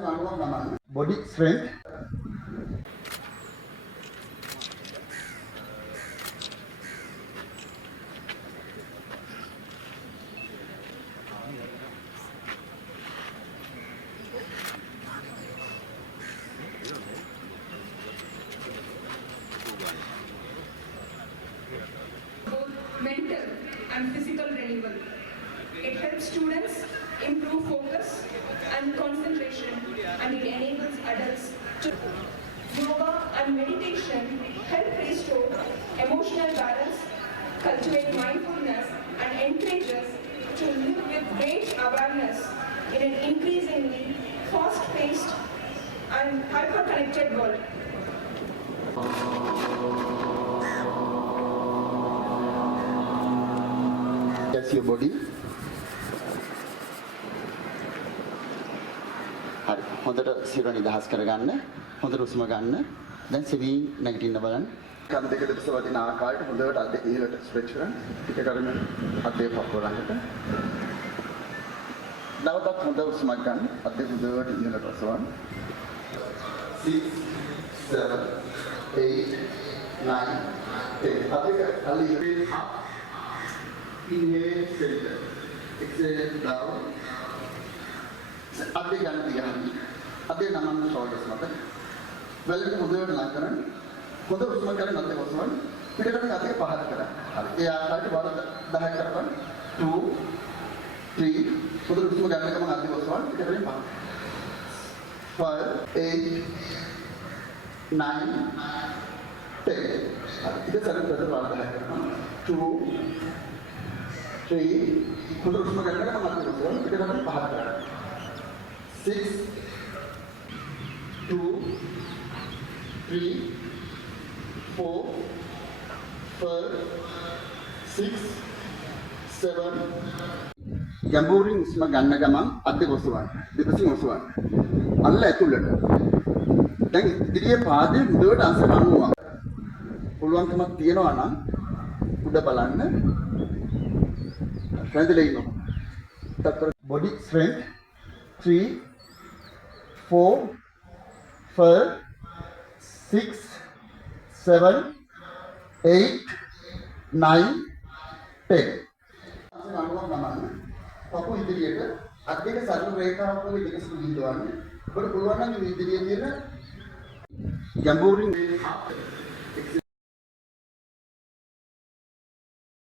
Body strength. Mental and physical renewal. It helps students improve focus and concentration, and it enables adults to yoga and meditation help restore emotional balance, cultivate mindfulness, and encourage us to live with great awareness in an increasingly fast-paced and hyper-connected world. That's your body. හරි. හොඳට සිරුර නිදහස් කරගන්න. හොඳට උස්ම ගන්න. දැන් සිවි නැගිටින්න බලන්න. කන් දෙක දෙපස වදින ආකාරයට හොඳට අත් දෙක ඉහළට ස්ට්‍රෙච් කරන්න. ටික කරගෙන අත් දෙක පපුවලකට. නැවතත් හොඳ උස්මක් ගන්න. අත් දෙක හොඳට ඉහළට ඔසවන්න. 6 7 8 9 10. අත් දෙක අල්ලි up. Inhale, center. Exhale, down. අත් දෙක ගන්න තියන්න. අත් දෙක නමන්න shoulders මත. වැලෙන්න හොඳට ලං කරන්න. හොඳ උස්ම ගන්න අත් දෙක ඔසවන්න. පිටකට අත් දෙක පහත් කරන්න. හරි. ඒ ආකාරයට වර 10ක් කරපන්. 2 3 හොඳ උස්ම ගන්න එකම අත් දෙක ඔසවන්න. පිටකටින් පහත්. 5 8 9 10. හරි. ඊට සරල වර 10ක් කරපන්. 2 3 හොඳ උස්ම ගන්න එකම අත් දෙක ඔසවන්න. පිටකටින් පහත් කරන්න. 6 2 3 4 5 6 7 ගැඹුරින් උස්ම ගන්න ගමන් අත් දෙක ඔසවන්න. දෙපසින් ඔසවන්න. අල්ල ඇතුළට. දැන් ඉදිරියේ පාදයේ මුදුවට අංශ 90ක්. පුළුවන්කමක් තියනවා නම් උඩ බලන්න. රැඳිලා ඉන්නවා. තත්පර body strength 3 4 5 6 7 8 9 10. පපුව ඉදිරියට අත් දෙක සරල රේඛාවක් වගේ දෙකසු බිඳවන්න. ඔබට පුළුවන් නම් ඉදිරියේ තියෙන ගැඹුරින්